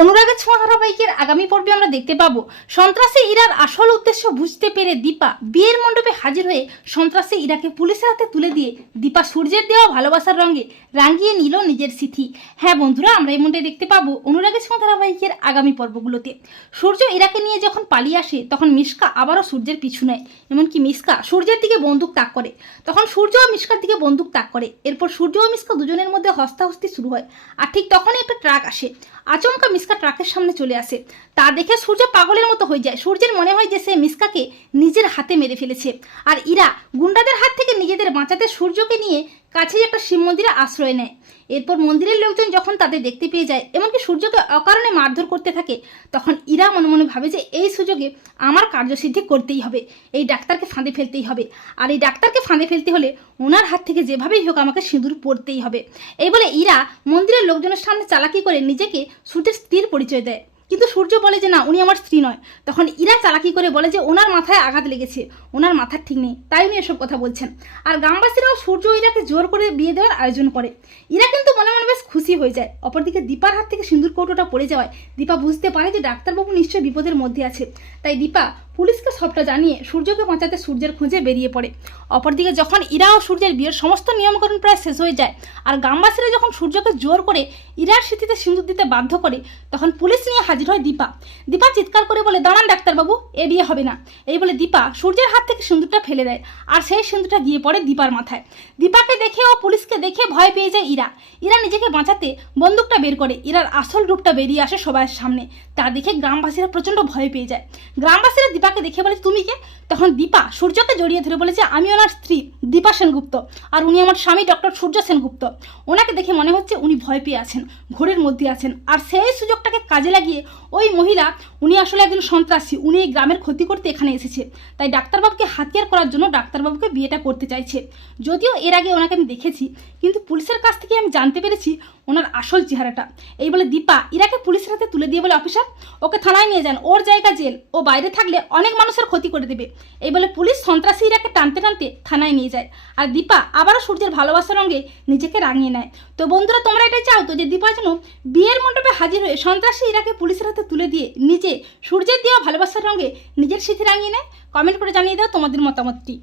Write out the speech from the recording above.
অনুরাগের ছোঁয়া ধারাবাহিকের আগামী পর্বে আমরা দেখতে পাবো সন্ত্রাসী ইরার আসল উদ্দেশ্য বুঝতে পেরে দীপা বিয়ের মণ্ডপে হাজির হয়ে সন্ত্রাসী ইরাকে পুলিশের হাতে তুলে দিয়ে দীপা সূর্যের দেওয়া ভালোবাসার রঙে রাঙিয়ে নিল নিজের স্মৃতি হ্যাঁ বন্ধুরা, আমরা মধ্যে দেখতে পাবো অনুরাগের ছোঁয়া ধারাবাহিকের আগামী পর্বগুলোতে। সূর্য ইরাকে নিয়ে যখন পালিয়ে আসে, তখন মিশকা আবারও সূর্যের পিছু নেয়। এমনকি মিশকা সূর্যের দিকে বন্দুক তাক করে। তখন সূর্য ও মিশকার দিকে বন্দুক তাক করে। এরপর সূর্য ও মিশকা দুজনের মধ্যে হস্তাহস্তি শুরু হয়। আর ঠিক তখনই একটা ট্রাক আসে। আচমকা মিসকা ট্রাকের সামনে চলে আসে। তা দেখে সূর্য পাগলের মতো হয়ে যায়। সূর্যের মনে হয় যে সে মিসকাকে নিজের হাতে মেরে ফেলেছে। আর ইরা গুন্ডাদের হাত থেকে নিজেদের বাঁচাতে সূর্যকে নিয়ে কাছেই একটা শিব মন্দিরে আশ্রয় নেয়। এরপর মন্দিরের লোকজন যখন তাদের দেখতে পেয়ে যায়, এমনকি সূর্যকে অকারণে মারধর করতে থাকে, তখন ইরা মনে মনে ভাবে যে এই সুযোগে আমার কার্যসিদ্ধি করতেই হবে, এই ডাক্তারকে ফাঁদে ফেলতেই হবে। আর এই ডাক্তারকে ফাঁদে ফেলতে হলে ওনার হাত থেকে যেভাবেই হোক আমাকে সিঁদুর পড়তেই হবে। এই বলে ইরা মন্দিরের লোকজনের সামনে চালাকি করে নিজেকে সূর্যের স্ত্রীর পরিচয় দেয়। কিন্তু সূর্য বলে যে না, উনি আমার স্ত্রী নয়। তখন ইরা চালাকি করে বলে যে, ওনার মাথায় আঘাত লেগেছে। ওনার মাথার ঠিক নেই। তাই উনি এসব কথা বলছেন। আর গ্রামবাসীরাও সূর্য ইরাকে জোর করে বিয়ে দেওয়ার আয়োজন করে। ইরা কিন্তু মনে মনে বেশ খুশি হয়ে যায়। অপরদিকে দীপার হাত থেকে সিঁদুর কৌটোটা পড়ে যাওয়ায় দীপা বুঝতে পারে যে ডাক্তারবাবু নিশ্চয়ই বিপদের মধ্যে আছে। তাই দীপা পুলিশকে সবটা জানিয়ে সূর্যকে বাঁচাতে সূর্যের খোঁজে বেরিয়ে পড়ে। অপরদিকে যখন ইরা ও সূর্যের বিয়ের সমস্ত নিয়মকরণ প্রায় শেষ হয়ে যায় আর গ্রামবাসীরা যখন সূর্যকে জোর করে ইরার স্মৃতিতে সিঁদুর দিতে বাধ্য করে, তখন পুলিশ নিয়ে হাজির হয় দীপা। দীপা চিৎকার করে বলে, দাঁড়ান ডাক্তারবাবু এ বিয়ে হবে না। এই বলে দীপা সূর্যের হাত থেকে সিঁদুরটা ফেলে দেয় আর সেই সিঁদুরটা গিয়ে পড়ে দীপার মাথায়। দীপাকে দেখে ও পুলিশকে দেখে ভয় পেয়ে যায় ইরা। ইরা নিজেকে বাঁচাতে বন্দুকটা বের করে। ইরার আসল রূপটা বেরিয়ে আসে সবার সামনে। তা দেখে গ্রামবাসীরা প্রচণ্ড ভয় পেয়ে যায়। গ্রামবাসীরা দীপাকে দেখে বলে, তুমি কে? তখন দীপা সূর্যকে জড়িয়ে ধরে বলেছে, আমি ওনার স্ত্রী, দীপা সেনগুপ্ত। আর উনি আমার স্বামী ডক্টর সূর্য সেনগুপ্ত। ওনাকে দেখে মনে হচ্ছে উনি ভয় পেয়ে আছেন, ঘোরের মধ্যে আছেন। আর সেই সুযোগটাকে কাজে লাগিয়ে ওই মহিলা, উনি আসলে একজন সন্ত্রাসী, উনি এই গ্রামের ক্ষতি করতে এখানে এসেছে। তাই ডাক্তারবাবুকে হাতিয়ার করার জন্য ডাক্তারবাবুকে বিয়েটা করতে চাইছে। যদিও এর আগে ওনাকে আমি দেখেছি, কিন্তু পুলিশের কাছ থেকে আমি জানতে পেরেছি ওনার আসল চেহারাটা। এই বলে দীপা, ইরাকে পুলিশের হাতে তুলে দিয়ে বলে, অফিসার, ওকে থানায় নিয়ে যান। ওর জায়গা জেল। ও বাইরে থাকলে অনেক মানুষের ক্ষতি করে দেবে। এই বলে পুলিশ সন্ত্রাসী ইরাকে টানতে টানতে থানায় নিয়ে যায়। আর দীপা আবারও সূর্যের ভালোবাসার রঙে নিজেকে রাঙিয়ে নেয়। তো বন্ধুরা, তোমরা এটা চাও তো যে দীপা যেন বিয়ের মণ্ডপে হাজির হয়ে সন্ত্রাসী ইরাকে পুলিশের হাতে তুলে দিয়ে নিজে সূর্যের দেওয়া ভালোবাসার রঙে নিজের স্মৃতি রাঙিয়ে নেয়। কমেন্ট করে জানিয়ে দাও তোমাদের মতামতটি।